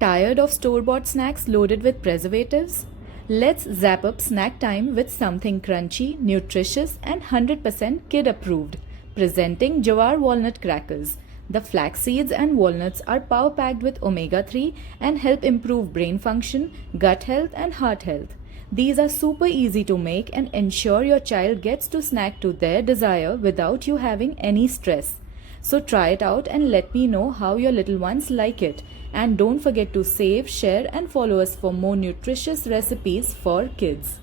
Tired of store-bought snacks loaded with preservatives? Let's zap up snack time with something crunchy, nutritious, and 100% kid-approved. Presenting Jowar Walnut Crackers. The flax seeds and walnuts are power-packed with omega-3 and help improve brain function, gut health, and heart health. These are super easy to make and ensure your child gets to snack to their desire without you having any stress. So try it out and let me know how your little ones like it. And don't forget to save, share, and follow us for more nutritious recipes for kids.